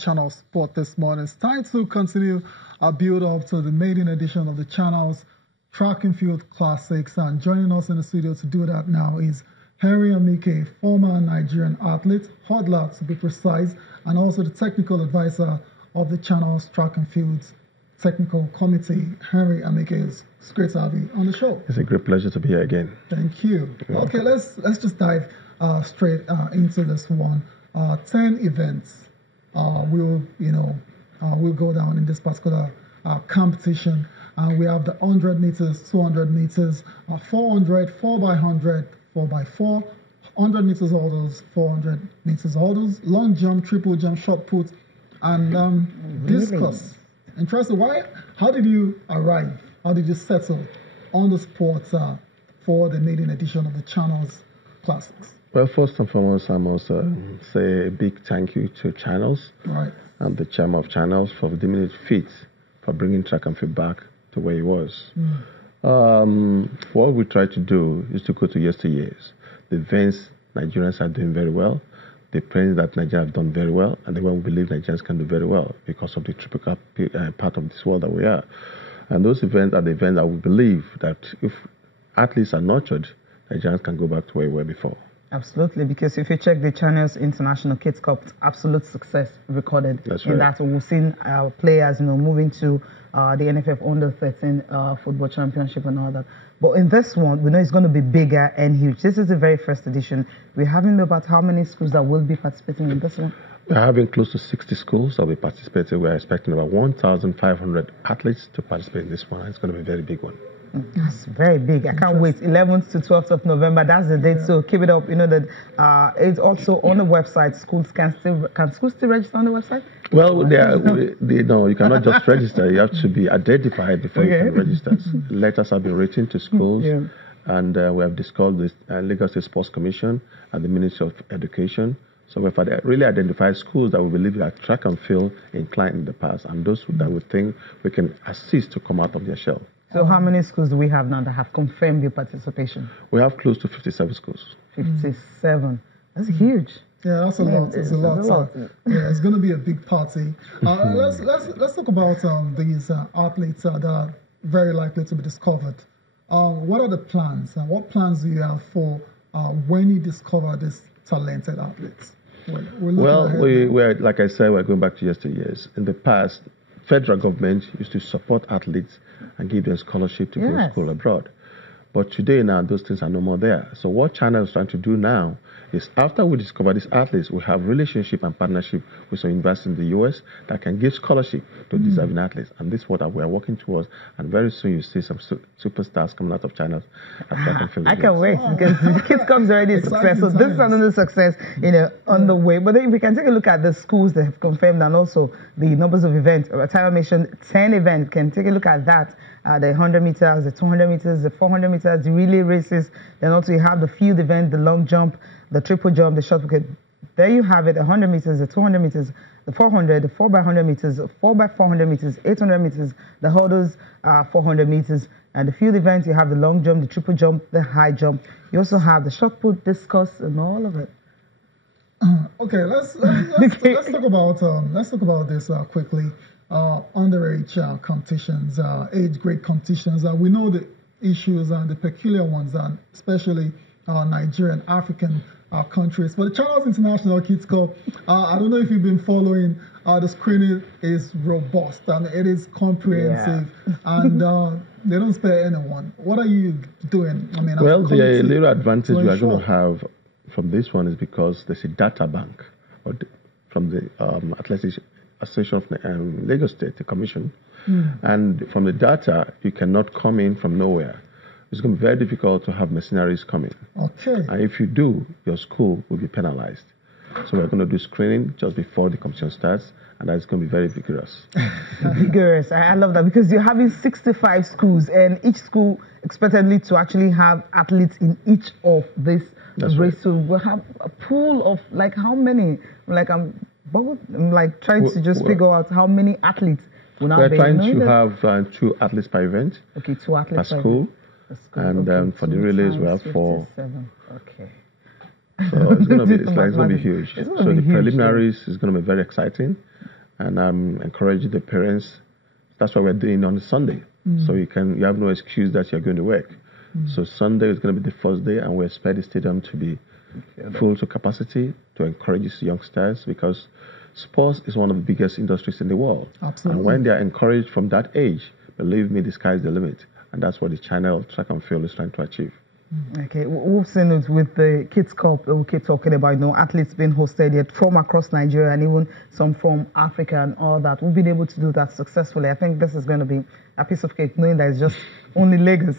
Channel Sport this morning. It's time to continue our build up to the maiden edition of the Channel's Track and Field Classics. And joining us in the studio to do that now is Henry Amike, former Nigerian athlete, hurdler to be precise, and also the technical advisor of the Channel's Track and Field Technical Committee. Henry Amike, it's great to have you on the show. It's a great pleasure to be here again. Thank you. Okay, let's just dive straight into this one. 10 events will go down in this particular competition. We have the 100 meters, 200 meters, 400, 4x100, 4x4, 100 meters hurdles, 400 meters hurdles, long jump, triple jump, shot put, and discus. Interesting. How did you arrive? How did you settle on the sport for the maiden edition of the Channel's Classics? Well, first and foremost, I must say a big thank you to Channels and the chairman of Channels for deeming it fit for bringing track and field back to where it was. What we try to do is to go to yesteryears. The events Nigerians are doing very well, the trends that Nigeria have done very well, and the one we believe Nigerians can do very well because of the tropical part of this world that we are. And those events are the events that we believe that if athletes are nurtured, Nigerians can go back to where we were before. Absolutely, because if you check the Channel's International Kids Cup, absolute success recorded. That's in right. that we've seen our players, moving to the NFF Under 13 Football Championship and all that. But in this one, we know it's going to be bigger and huge. This is the very first edition. We're having about how many schools that will be participating in this one? We're having close to 60 schools that will be participating. We're expecting about 1,500 athletes to participate in this one. It's going to be a very big one. That's very big. I can't wait. 11th to 12th of November. That's the date. So keep it up. You know that it's also on the website. Schools can schools still register on the website? Well, no, you cannot just register. You have to be identified before you can register. Letters have been written to schools, and we have discussed this Lagos State Sports Commission and the Ministry of Education. So we've really identified schools that we believe are track and field inclined in the past, and those that we think we can assist to come out of their shell. So how many schools do we have now that have confirmed your participation? We have close to 57 schools. 57. That's huge. Yeah, that's a lot. It's a lot. Yeah, it's going to be a big party. Let's talk about these athletes that are very likely to be discovered. What are the plans? What plans do you have for when you discover these talented athletes? We're like I said, we're going back to yesteryears. In the past, federal government used to support athletes and give them scholarship to go to school abroad. But today now, those things are no more there. So what China is trying to do now is after we discover these athletes, we have relationship and partnership with some universities in the U.S. that can give scholarship to deserving athletes. And this is what we are working towards. And very soon you see some superstars coming out of China. I can't wait because the Kids Cup is already a success. So this is another success, on the way. But then we can take a look at the schools that have confirmed and also the numbers of events. Tyler mentioned 10 events. Can take a look at that. The 100 meters, the 200 meters, the 400 meters, the relay races. Then also you have the field event, the long jump, the triple jump, the shot put. There you have it, the 100 meters, the 200 meters, the 400, the 4x100 meters, 4x400 meters, 800 meters, the hurdles, 400 meters. And the field event, you have the long jump, the triple jump, the high jump. You also have the shot put, discus, and all of it. Okay, let's talk about this quickly. Underage competitions, age grade competitions. We know the issues and the peculiar ones, and especially Nigerian, African countries. But the Channel's International Kids Cup, I don't know if you've been following, the screening is robust and it is comprehensive, and they don't spare anyone. What are you doing? I mean, well, the little advantage we are going to have from this one is because there's a data bank from the Athletics Association of Lagos State, the Commission, and from the data, you cannot come in from nowhere. It's going to be very difficult to have mercenaries come in. Okay. And if you do, your school will be penalized. So we're going to do screening just before the competition starts, and that's going to be very vigorous. Vigorous. I love that because you're having 65 schools, and each school expectedly to actually have athletes in each of these races. Right. So we'll have a pool of like how many? I'm trying to just figure out how many athletes will not be. We're trying to have 2 athletes per event. Okay, 2 athletes per school. And for the relays, we have 4. Okay. So it's going to be huge. So the preliminaries is going to be very exciting. and I'm encouraging the parents. That's what we're doing on Sunday. So you have no excuse that you're going to work. So Sunday is going to be the first day, and we expect the stadium to be full to capacity to encourage these youngsters, because sports is one of the biggest industries in the world. Absolutely. And when they are encouraged from that age, believe me, the sky's the limit. And that's what the channel Track and Field is trying to achieve. Okay, we've seen it with the Kids Cup that we keep talking about, athletes being hosted yet from across Nigeria and even some from Africa and all that. We've been able to do that successfully. I think this is going to be a piece of cake, knowing that it's just only Lagos.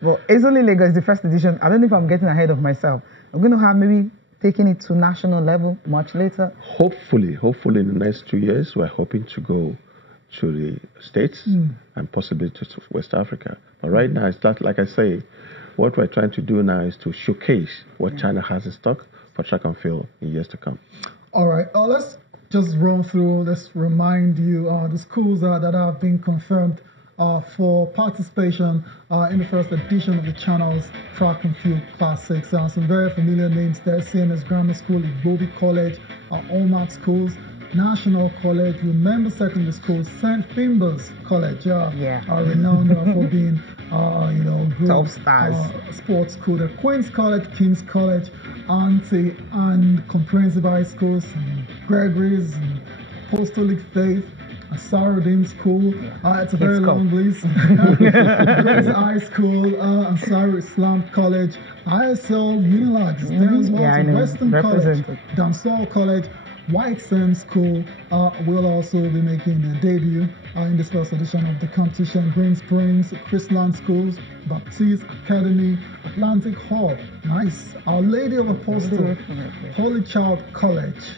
Well, it's only Lagos, the first edition. I don't know if I'm getting ahead of myself. I'm going to have maybe taking it to national level much later. Hopefully in the next 2 years, we're hoping to go to the States and possibly to West Africa. But right now, it's not, like I say, what we're trying to do now is to showcase what China has in stock for track and field in years to come. All right, let's just run through, let's remind you the schools that have been confirmed for participation in the first edition of the channel's Track and Field Classics. Some very familiar names there: CMS Grammar School, Igbobi College, Allmark Schools, National College, Remember Secondary School, St. Finbar's College, renowned for being, top stars. Sports school. The Queen's College, King's College, Auntie and Comprehensive High Schools, Gregory's, Apostolic Faith, Saruddin School. It's a very long list. Grace High School, Ansar Islam College, ISL Unilag, Western College, Dansol College, White Sand School will also be making their debut in this first edition of the competition. Green Springs, Chrisland Schools, Baptiste Academy, Atlantic Hall, nice. Our Lady of Apostle, Holy Child College.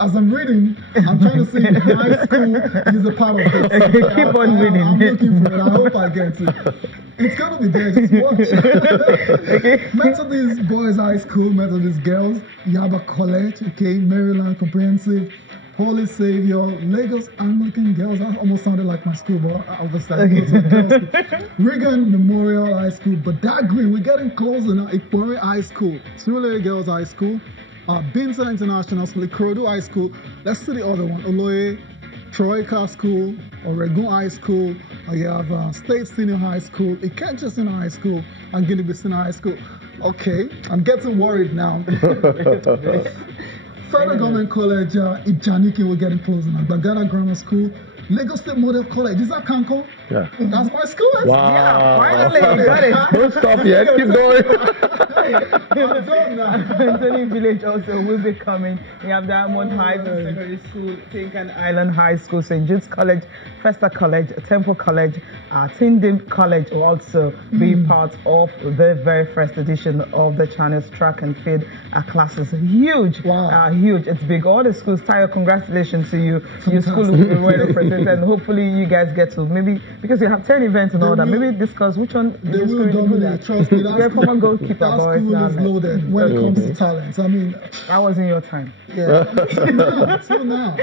As I'm reading, I'm trying to see if high school is a part of this. Okay, keep on reading. I'm looking for it. I hope I get it. It's going to be there. Just watch. Okay. Methodist Boys High School, Methodist Girls, Yaba College, Maryland Comprehensive, Holy Savior, Lagos Anglican Girls. That almost sounded like my school, but obviously I go to a girls' school. Regan Memorial High School, Badagry, we're getting closer now. Ikpori High School, Surulere Girls High School, Binta International School, Ikorodu High School. Let's see the other one. Oloye Troika School, Oregon High School. You have State Senior High School, Ikenche Senior High School, and Guinea Senior High School. Okay, I'm getting worried now. Federal Government College, Ijaniki, we're getting closer now. Bagana Grammar School, Lagos State Model College. Is that Kanko? Yeah. That's my school. Wow. Yeah, finally, got it. Don't stop yet. Keep going. I'm done now. Anthony Village also will be coming. We have Diamond Heights Secondary School, Tinkan Island High School, St. Jude's College, Festa College, Temple College, Tindim College will also be part of the very first edition of the Channel's Track and Field classes. Huge. Wow. Huge. It's big. All the schools, Tayo, congratulations to you. Fantastic. Your school will be well represented, and hopefully you guys get to maybe, because you have 10 events and all that, maybe discuss which one they will dominate. Trust me, that former goalkeeper boys. That school is loaded when it comes to talents. I mean, I was in your time. Yeah. So now.